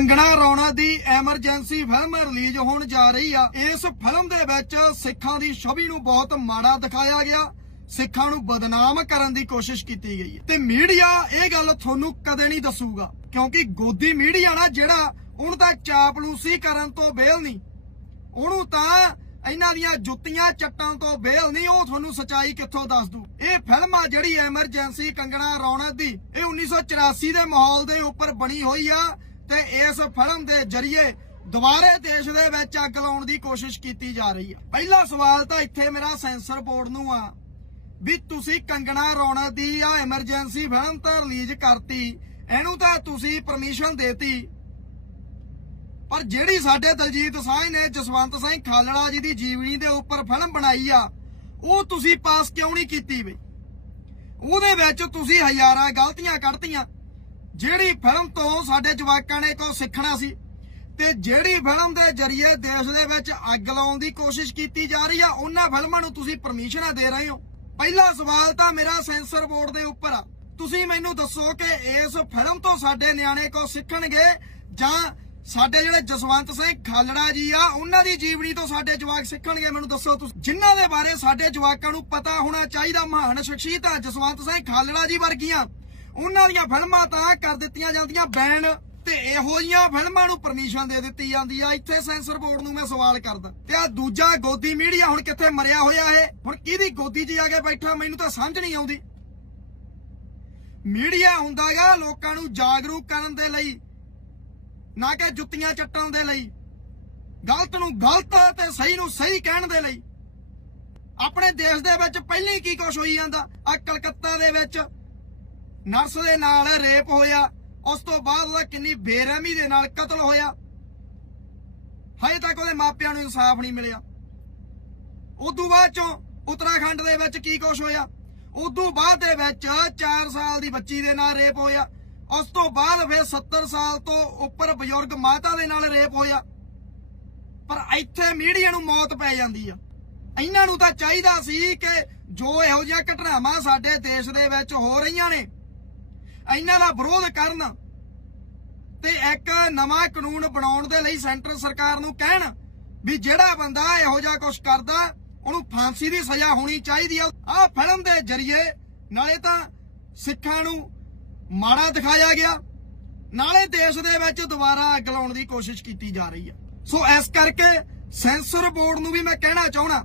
ਕੰਗਣਾ ਰੌਣਾ ਦੀ emergency film release ਹੋਣ ਜਾ ਰਹੀ ਆ। ਇਸ ਫਿਲਮ ਦੇ ਵਿੱਚ ਸਿੱਖਾਂ ਦੀ ਛਵੀ ਨੂੰ ਬਹੁਤ ਮਾੜਾ ਦਿਖਾਇਆ ਗਿਆ। ਸਿੱਖਾਂ ਨੂੰ ਬਦਨਾਮ ਕਰਨ ਦੀ ਕੋਸ਼ਿਸ਼ ਕੀਤੀ ਗਈ ਹੈ। ਤੇ ਮੀਡੀਆ ਇਹ ਗੱਲ ਤੁਹਾਨੂੰ ਕਦੇ ਨਹੀਂ ਦੱਸੂਗਾ, ਕਿਉਂਕਿ ਗੋਦੀ ਮੀਡੀਆ ਨਾ ਜਿਹੜਾ, ਉਹਨੂੰ ਤਾਂ ਚਾਪਲੂਸੀ ਕਰਨ ਤੋਂ ਬੇਲ ਨਹੀਂ। ਉਹਨੂੰ ਤਾਂ ਇਹਨਾਂ ਦੀਆਂ ਜੁੱਤੀਆਂ ਚੱਟਾਂ ਤੋਂ ਬੇਲ ਨਹੀਂ, ਉਹ ਤੁਹਾਨੂੰ ਸਚਾਈ ਕਿੱਥੋਂ ਦੱਸ ਦੂ? ਇਹ ਫਿਲਮ ਆ ਜਿਹੜੀ ਐਮਰਜੈਂਸੀ ਕੰਗਣਾ ਰੌਣਕ ਦੀ, ਇਹ 1984 ਦੇ ਮਾਹੌਲ ਦੇ ਉੱਪਰ ਬਣੀ ਹੋਈ ਆ। ਤੇ ਇਸ ਫਿਲਮ ਦੇ ਜ਼ਰੀਏ ਦੁਬਾਰੇ ਦੇਸ਼ ਦੇ ਵਿੱਚ ਅੱਗ ਲਾਉਣ ਦੀ ਕੋਸ਼ਿਸ਼ ਕੀਤੀ ਜਾ ਰਹੀ ਆ ਪਹਿਲਾ ਸਵਾਲ ਤਾਂ ਇੱਥੇ ਮੇਰਾ ਸੈਂਸਰ ਬੋਰਡ ਨੂੰ ਆ ਵੀ ਤੁਸੀਂ ਕੰਗਣਾ ਰੌਣਕ ਦੀ ਆ ਐਮਰਜੈਂਸੀ ਫਿਲਮ ਤਾਂ ਰਿਲੀਜ਼ ਕਰਤੀ, ਇਹਨੂੰ ਤਾਂ ਤੁਸੀਂ ਪਰਮਿਸ਼ਨ ਦੇਤੀ। ਪਰ ਜਿਹੜੀ ਸਾਡੇ ਦਲਜੀਤ ਸਾਂਝ ਨੇ ਜਸਵੰਤ ਸਿੰਘ ਖਾਲੜਾ ਜੀ ਦੀ ਜੀਵਨੀ ਦੇ ਉੱਪਰ ਫਿਲਮ ਬਣਾਈ ਆ, ਉਹ ਤੁਸੀਂ ਪਾਸ ਕਿਉਂ ਨਹੀਂ ਕੀਤੀ ਬਈ? ਉਹਦੇ ਵਿੱਚ ਤੁਸੀਂ ਹਜ਼ਾਰਾਂ ਗਲਤੀਆਂ ਕੱਢਤੀਆਂ। ਜਿਹੜੀ ਫਿਲਮ ਤੋਂ ਸਾਡੇ ਜਵਾਕਾਂ ਨੇ ਕੋ ਸਿੱਖਣਾ ਸੀ ਤੇ ਜਿਹੜੀ ਫਿਲਮ ਦੇ ਜ਼ਰੀਏ ਦੇਸ਼ ਦੇ ਵਿੱਚ ਅੱਗ ਲਾਉਣ ਦੀ ਕੋਸ਼ਿਸ਼ ਕੀਤੀ ਜਾ ਰਹੀ ਆ, ਉਹਨਾਂ ਫਿਲਮਾਂ ਨੂੰ ਤੁਸੀਂ ਪਰਮਿਸ਼ਨਾਂ ਦੇ ਰਹੇ ਹੋ। ਪਹਿਲਾ ਸਵਾਲ ਤਾਂ ਮੇਰਾ ਸੈਂਸਰ ਬੋਰਡ ਦੇ ਉੱਪਰ ਆ। ਤੁਸੀਂ ਮੈਨੂੰ ਦੱਸੋ ਕਿ ਇਸ ਫਿਲਮ ਤੋਂ ਸਾਡੇ ਨਿਆਣੇ ਕੋ ਸਿੱਖਣਗੇ ਜਾਂ ਸਾਡੇ ਜਿਹੜੇ ਜਸਵੰਤ ਸਿੰਘ ਖਾਲੜਾ ਜੀ ਆ, ਉਹਨਾਂ ਦੀ ਜੀਵਨੀ ਤੋਂ ਸਾਡੇ ਜਵਾਕ ਸਿੱਖਣਗੇ? ਮੈਨੂੰ ਦੱਸੋ ਤੁਸੀਂ। ਜਿਨ੍ਹਾਂ ਦੇ ਬਾਰੇ ਸਾਡੇ ਜਵਾਕਾਂ ਨੂੰ ਪਤਾ ਹੋਣਾ ਚਾਹੀਦਾ, ਮਹਾਨ ਸ਼ਖਸੀਅਤਾਂ ਜਸਵੰਤ ਸਿੰਘ ਖਾਲੜਾ ਜੀ ਵਰਗੀਆਂ। ਉਹਨਾਂ ਦੀਆਂ ਫਿਲਮਾਂ ਤਾਂ ਕਰ ਦਿੱਤੀਆਂ ਜਾਂਦੀਆਂ ਬੈਨ ਤੇ ਇਹੋ ਜੀਆਂ ਫਿਲਮਾਂ ਨੂੰ ਪਰਮਿਸ਼ਨ ਦੇ ਦਿੱਤੀ ਜਾਂਦੀ ਆ। ਇੱਥੇ ਸੈਂਸਰ ਬੋਰਡ ਨੂੰ ਮੈਂ ਸਵਾਲ ਕਰਦਾ। ਤੇ ਆ ਦੂਜਾ ਗੋਦੀ ਮੀਡੀਆ ਹੁਣ ਕਿੱਥੇ ਮਰਿਆ ਹੋਇਆ ਇਹ? ਹੁਣ ਕਿਹਦੀ ਗੋਦੀ 'ਚ ਆ ਕੇ ਬੈਠਾ? ਮੈਨੂੰ ਤਾਂ ਸਮਝ ਨਹੀਂ ਆਉਂਦੀ। ਮੀਡੀਆ ਹੁੰਦਾਗਾ ਲੋਕਾਂ ਨੂੰ ਜਾਗਰੂਕ ਕਰਨ ਦੇ ਲਈ, ਨਾ ਕਿ ਜੁੱਤੀਆਂ ਚੱਟਣ ਦੇ ਲਈ। ਗਲਤ ਨੂੰ ਗਲਤ ਤੇ ਸਹੀ ਨੂੰ ਸਹੀ ਕਹਿਣ ਦੇ ਲਈ। ਆਪਣੇ ਦੇਸ਼ ਦੇ ਵਿੱਚ ਪਹਿਲਾਂ ਹੀ ਕੀ ਕੁਛ ਹੋਈ ਜਾਂਦਾ? ਆ ਕਲਕੱਤਾ ਦੇ ਵਿੱਚ ਨਰਸ ਦੇ ਨਾਲ ਰੇਪ ਹੋਇਆ, ਉਸ ਤੋਂ ਬਾਅਦ ਉਹਦਾ ਕਿੰਨੀ ਬੇਰਹਿਮੀ ਦੇ ਨਾਲ ਕਤਲ ਹੋਇਆ। ਹਜੇ ਤੱਕ ਉਹਦੇ ਮਾਪਿਆਂ ਨੂੰ ਇਨਸਾਫ ਨਹੀਂ ਮਿਲਿਆ। ਉਦੋਂ ਬਾਅਦ ਚੋਂ ਉੱਤਰਾਖੰਡ ਦੇ ਵਿੱਚ ਕੀ ਕੁਛ ਹੋਇਆ? ਉਦੋਂ ਬਾਅਦ ਦੇ ਵਿੱਚ 4 ਸਾਲ ਦੀ ਬੱਚੀ ਦੇ ਨਾਲ ਰੇਪ ਹੋਇਆ। ਉਸ ਤੋਂ ਬਾਅਦ ਫਿਰ 70 ਸਾਲ ਤੋਂ ਉੱਪਰ ਬਜ਼ੁਰਗ ਮਾਤਾ ਦੇ ਨਾਲ ਰੇਪ ਹੋਇਆ। ਪਰ ਇੱਥੇ ਮੀਡੀਆ ਨੂੰ ਮੌਤ ਪੈ ਜਾਂਦੀ ਆ। ਇਹਨਾਂ ਨੂੰ ਤਾਂ ਚਾਹੀਦਾ ਸੀ ਕਿ ਜੋ ਇਹੋ ਜਿਹੀਆਂ ਘਟਨਾਵਾਂ ਸਾਡੇ ਦੇਸ਼ ਦੇ ਵਿੱਚ ਹੋ ਰਹੀਆਂ ਨੇ ਇਹਨਾਂ ਦਾ ਵਿਰੋਧ ਕਰਨ ਤੇ ਇੱਕ ਨਵਾਂ ਕਾਨੂੰਨ ਬਣਾਉਣ ਦੇ ਲਈ ਸੈਂਟਰ ਸਰਕਾਰ ਨੂੰ ਕਹਿਣ ਵੀ ਜਿਹੜਾ ਬੰਦਾ ਇਹੋ ਜਿਹਾ ਕੁਝ ਕਰਦਾ, ਉਹਨੂੰ ਫਾਂਸੀ ਦੀ ਸਜ਼ਾ ਹੋਣੀ ਚਾਹੀਦੀ ਆ। ਆਹ ਫਿਲਮ ਦੇ ਜ਼ਰੀਏ ਨਾਲੇ ਤਾਂ ਸਿੱਖਾਂ ਨੂੰ ਮਾੜਾ ਦਿਖਾਇਆ ਗਿਆ। ਨਾਲੇ ਦੇਸ਼ ਦੇ ਵਿੱਚ ਦੁਬਾਰਾ ਅੱਗ ਲਾਉਣ ਦੀ ਕੋਸ਼ਿਸ਼ ਕੀਤੀ ਜਾ ਰਹੀ ਆ। ਸੋ ਇਸ ਕਰਕੇ ਸੈਂਸਰ ਬੋਰਡ ਨੂੰ ਵੀ ਮੈਂ ਕਹਿਣਾ ਚਾਹਣਾ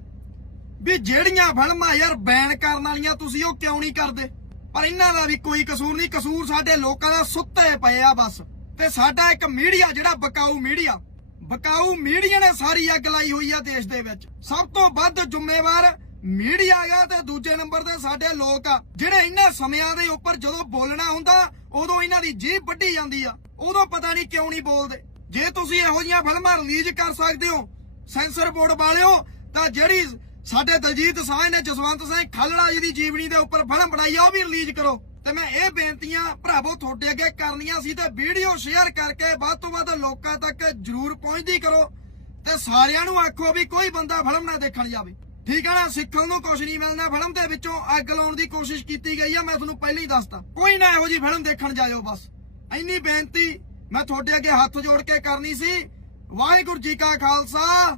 ਵੀ ਜਿਹੜੀਆਂ ਫਿਲਮਾਂ ਯਾਰ ਬੈਨ ਕਰਨ ਵਾਲੀਆਂ ਤੁਸੀਂ ਉਹ ਕਿਉਂ ਨਹੀਂ ਕਰਦੇ? ਪਰ ਇਹਨਾਂ ਦਾ ਵੀ ਕੋਈ ਕਸੂਰ ਨਹੀਂ। ਕਸੂਰ ਸਾਡੇ ਲੋਕਾਂ ਦਾ ਸੁੱਤੇ ਪਏ ਆ ਬਸ। ਤੇ ਸਾਡਾ ਇੱਕ ਮੀਡੀਆ ਜਿਹੜਾ ਬਕਾਊ ਮੀਡੀਆ। ਬਕਾਊ ਮੀਡੀਆ ਨੇ ਸਾਰੀ ਅੱਗ ਲਾਈ ਹੋਈ ਆ ਦੇਸ਼ ਦੇ ਵਿੱਚ। ਸਭ ਤੋਂ ਵੱਧ ਜ਼ਿੰਮੇਵਾਰ ਮੀਡੀਆ ਹੈਗਾ ਤੇ ਦੂਜੇ ਨੰਬਰ ਤੇ ਸਾਡੇ ਲੋਕ ਆ, ਜਿਹੜੇ ਇਹਨਾਂ ਸਮਿਆਂ ਦੇ ਉੱਪਰ ਜਦੋਂ ਬੋਲਣਾ ਹੁੰਦਾ, ਉਦੋਂ ਇਹਨਾਂ ਦੀ ਜੀਭ ਵੱਢੀ ਜਾਂਦੀ ਆ। ਉਦੋਂ ਪਤਾ ਨਹੀਂ ਕਿਉਂ ਨਹੀਂ ਬੋਲਦੇ। ਜੇ ਤੁਸੀਂ ਇਹੋ ਜਿਹੀਆਂ ਫਿਲਮਾਂ ਰਿਲੀਜ਼ ਕਰ ਸਕਦੇ ਹੋ, ਸੈਂਸਰ ਬੋਰਡ ਵਾਲਿਓ, ਤਾਂ ਜਿਹੜੀ ਸਾਡੇ ਦਲਜੀਤ ਸਾਹ ਨੇ ਜਸਵੰਤ ਸਿੰਘ ਖਾਲੜਾ ਜੀ ਦੀ ਜੀਵਨੀ ਦੇ ਉੱਪਰ ਫਿਲਮ ਬਣਾਈ ਆ, ਉਹ ਵੀ ਰਿਲੀਜ਼ ਕਰੋ। ਤੇ ਮੈਂ ਇਹ ਬੇਨਤੀਆਂ ਭਰਾਵੋ ਤੁਹਾਡੇ ਅੱਗੇ ਕਰਨੀਆਂ ਸੀ ਤੇ ਵੀਡੀਓ ਸ਼ੇਅਰ ਕਰਕੇ ਵੱਧ ਤੋਂ ਵੱਧ ਲੋਕਾਂ ਤੱਕ ਜਰੂਰ ਪਹੁੰਚਦੀ ਕਰੋ ਤੇ ਸਾਰਿਆਂ ਨੂੰ ਆਖੋ ਵੀ ਕੋਈ ਬੰਦਾ ਫਿਲਮ ਨਾ ਦੇਖਣ ਜਾਵੇ। ਠੀਕ ਹੈ ਨਾ? ਸਿੱਖਣ ਨੂੰ ਕੁਝ ਨਹੀਂ ਮਿਲਣਾ। ਫਿਲਮ ਦੇ ਵਿੱਚੋਂ ਅੱਗ ਲਾਉਣ ਦੀ ਕੋਸ਼ਿਸ਼ ਕੀਤੀ ਗਈ ਆ, ਮੈਂ ਤੁਹਾਨੂੰ ਪਹਿਲਾਂ ਹੀ ਦੱਸਤਾ। ਕੋਈ ਨਾ ਇਹੋ ਜੀ ਫਿਲਮ ਦੇਖਣ ਜਾਇਓ ਬਸ। ਇੰਨੀ ਬੇਨਤੀ ਮੈਂ ਤੁਹਾਡੇ ਅੱਗੇ ਹੱਥ ਜੋੜ ਕੇ ਕਰਨੀ ਸੀ। ਵਾਹਿਗੁਰੂ ਜੀ ਕਾ ਖਾਲਸਾ।